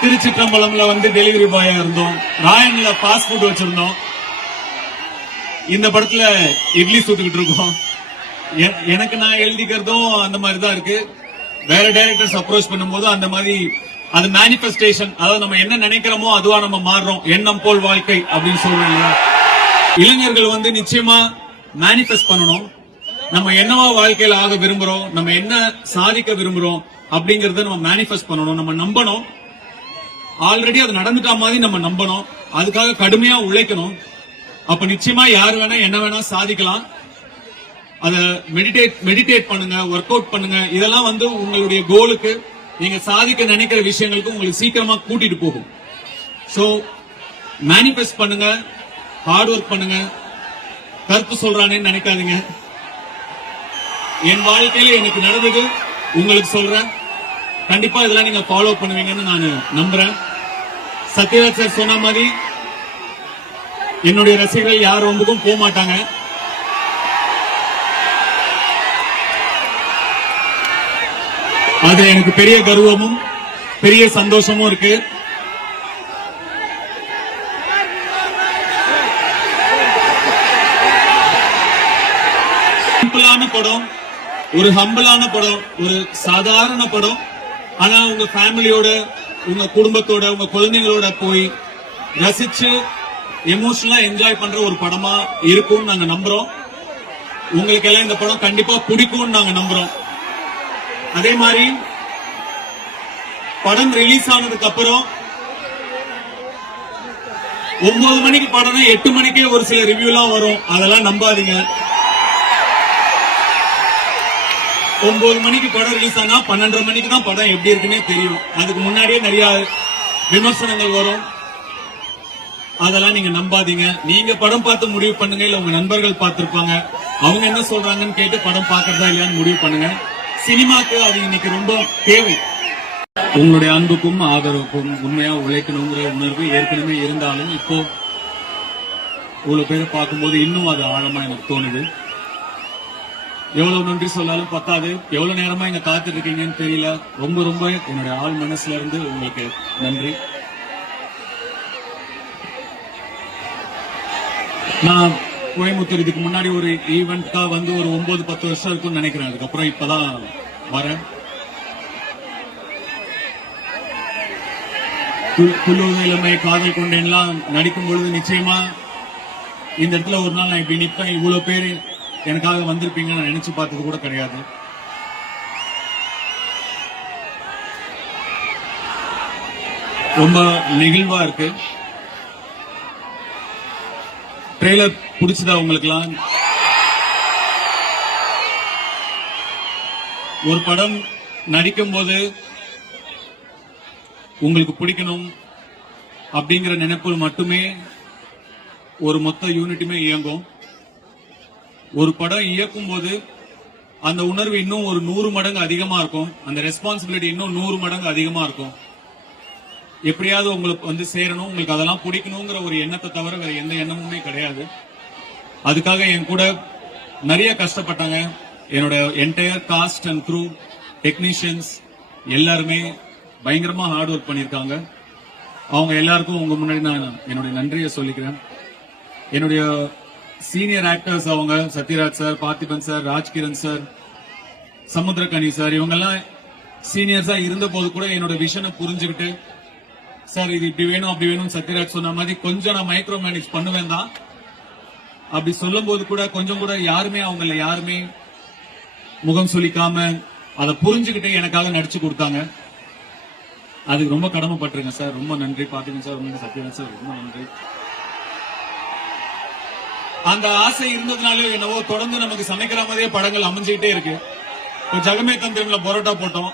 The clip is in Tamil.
திருச்சிற்றம்பலம்ல வந்து டெலிவரி பாயா இருந்தோம், ராயன்ல ஃபாஸ்ட் ஃபுட் வச்சிருந்தோம், இந்த படத்துல இட்லி சுட்டுக்கிட்டு இருக்கோம். எனக்கு நான் எழுதிக்கிறதும் அந்த மாதிரி தான் இருக்கு. வேற டைரக்டர்ஸ் அப்ரோச் பண்ணும்போது அந்த மாதிரி அது மேனிபெஸ்டேஷன், அதாவது நம்ம என்ன நினைக்கிறோமோ அதுவா நம்ம மாறுறோம், எண்ணம் போல் வாழ்க்கை அப்படின்னு சொல்றோம். இளைஞர்கள் வந்து நிச்சயமா மேனிபெஸ்ட் பண்ணணும். நம்ம என்னவா வாழ்க்கையில ஆக விரும்புறோம், நம்ம என்ன சாதிக்க விரும்புறோம் அப்படிங்கறத நம்ம மேனிபெஸ்ட் பண்ணணும், நம்ம நம்பணும். ஆல்ரெடி அது நடந்துட்டா மாதிரி நம்ம நம்பணும், அதுக்காக கடுமையா உழைக்கணும். அப்ப நிச்சயமா யார் வேணா என்ன வேணா சாதிக்கலாம். அத மெடிடேட் பண்ணுங்க, ஒர்க் அவுட் பண்ணுங்க. இதெல்லாம் வந்து உங்களுடைய கோலுக்கு, நீங்க சாதிக்க நினைக்கிற விஷயங்களுக்கு உங்களுக்கு சீக்கிரமா கூட்டிட்டு போகும். சோ மேனிபெஸ்ட் பண்ணுங்க, ஹார்ட் ஒர்க் பண்ணுங்க. கருத்து சொல்றானேன்னு நினைக்காதீங்க. என் வாழ்க்கையில எனக்கு நடந்தது உங்களுக்கு சொல்றேன். கண்டிப்பா இதெல்லாம் நீங்க ஃபாலோ பண்ணுவீங்கன்னு நான் நம்புறேன். சத்யராஜ் சார் சொன்ன மாதிரி என்னுடைய ரசிகர்கள் யார் ரொம்பவும் போக மாட்டாங்க. அது எனக்கு பெரிய கர்வமும் பெரிய சந்தோஷமும் இருக்கு. சிம்பிளான படம், ஒரு ஹம்பிளான படம், ஒரு சாதாரண படம். ஆனா உங்க ஃபேமிலியோட, உங்க குடும்பத்தோட, உங்க குழந்தைங்களோட போய் ரசிச்சு எமோஷனலா என்ஜாய் பண்ற ஒரு படமா இருக்கும்னு நாங்க நம்புறோம். உங்களுக்கு எல்லாம் இந்த படம் கண்டிப்பா பிடிக்கும்னு நாங்க நம்புறோம். அதே மாதிரி படம் ரிலீஸ் ஆனதுக்கு அப்புறம் 9 மணிக்கு படம் 8 மணிக்கே ஒரு சில ரிவ்யூலாம் வரும், அதெல்லாம் நம்பாதீங்க. 9 மணிக்கு படம் ரிலீஸ் ஆனா 12:30 மணிக்கு தான் படம் எப்படி இருக்குன்னே தெரியும். அதுக்கு முன்னாடியே நிறைய விமர்சனங்கள் வரும், அதெல்லாம் நீங்க நம்பாதீங்க. நீங்க படம் பார்த்து முடிவு பண்ணுங்க, இல்ல உங்க நண்பர்கள் பார்த்திருப்பாங்க, அவங்க என்ன சொல்றாங்கன்னு கேட்டு படம் பார்க்கறதா இல்லையான்னு முடிவு பண்ணுங்க. சினிமாக்கு அது இன்னைக்கு ரொம்ப தேவை. உங்களுடைய அன்புக்கும் ஆதரவுக்கும் உண்மையா உழைக்கணுங்கிற உணர்வு ஏற்கனவே இருந்தாலும் இப்போ இவ்வளவு பேரை பார்க்கும்போது இன்னும் அது ஆழமா எனக்கு தோணுது. எவ்வளவு நன்றி சொல்லாலும் பத்தாது. எவ்வளவு நேரமா இங்க காத்துட்டு இருக்கீங்கன்னு தெரியல. ரொம்ப ரொம்ப என்னுடைய ஆள் மனசுல இருந்து உங்களுக்கு நன்றி. நான் கோயம்புத்தூர் இதுக்கு முன்னாடி ஒரு ஈவெண்டா வந்து ஒரு 9-10 வருஷம் இருக்கும்னு நினைக்கிறேன். அதுக்கப்புறம் இப்பதான் வரேன். குள்ளூர் இளமை, காதல் கொண்டேன்லாம் நடிக்கும் பொழுது நிச்சயமா இந்த இடத்துல ஒரு நாள் நான் இப்படி நிற்பேன், இவ்வளவு பேர் எனக்காக வந்திருப்பீங்கன்னு நான் நினைச்சு பார்த்தது கூட கிடையாது. ரொம்ப நெகிழ்வா இருக்கு. ட்ரெய்லர் பிடிச்சதா உங்களுக்குலாம்? ஒரு படம் நடிக்கும் போது உங்களுக்கு பிடிக்கணும் அப்படிங்கிற நினைப்பில் மட்டுமே ஒரு மொத்த யூனிட்டுமே இயங்கும். ஒரு படம் இயக்கும் போது அந்த உணர்வு இன்னும் ஒரு 100 மடங்கு அதிகமா இருக்கும், அந்த ரெஸ்பான்சிபிலிட்டி இன்னும் 100 மடங்கு அதிகமா இருக்கும். எப்படியாவது உங்களுக்கு வந்து சேரணும், உங்களுக்கு அதெல்லாம் பிடிக்கணுங்கிற ஒரு எண்ணத்தை தவிர வேற எந்த எண்ணமுமே கிடையாது. அதுக்காக என் கூட நிறைய கஷ்டப்பட்டாங்க. என்னோட entire cast and crew, technicians எல்லாருமே பயங்கரமா ஹார்ட் ஒர்க் பண்ணிருக்காங்க. அவங்க எல்லாருக்கும் உங்க முன்னாடி நான் என்னுடைய நன்றியை சொல்லிக்கிறேன். என்னுடைய சீனியர் ஆக்டர்ஸ் அவங்க Sathyaraj sir, Parthiban sir, Rajkiran sir, Samuthirakani sir, இவங்கெல்லாம் சீனியர்ஸா இருந்த போது கூட என்னோட விஷனை புரிஞ்சுக்கிட்டு, சார் இது இப்படி வேணும் அப்படி வேணும் சத்யராஜ் சொன்ன மாதிரி கொஞ்சம் நான் மைக்ரோ மேனேஜ் பண்ணுவேன் தான். அப்படி சொல்லும் போது கூட கொஞ்சம் கூட யாருமே அவங்கள யாருமே முகம் சொல்லிக்காம அதை புரிஞ்சுக்கிட்டு எனக்காக நடிச்சு கொடுத்தாங்க. அதுக்கு ரொம்ப கடமைப்பட்டிருங்க சார். ரொம்ப நன்றி. பாத்தீங்க சார், ரொம்ப சத்யராஜ் சார், ரொம்ப நன்றி. அந்த ஆசை இருந்ததுனாலே என்னவோ தொடர்ந்து நமக்கு சமைக்கிற மாதிரியே படங்கள் அமைஞ்சுக்கிட்டே இருக்கு. ஜகமே தந்திரம்ல பரோட்டா போட்டோம்,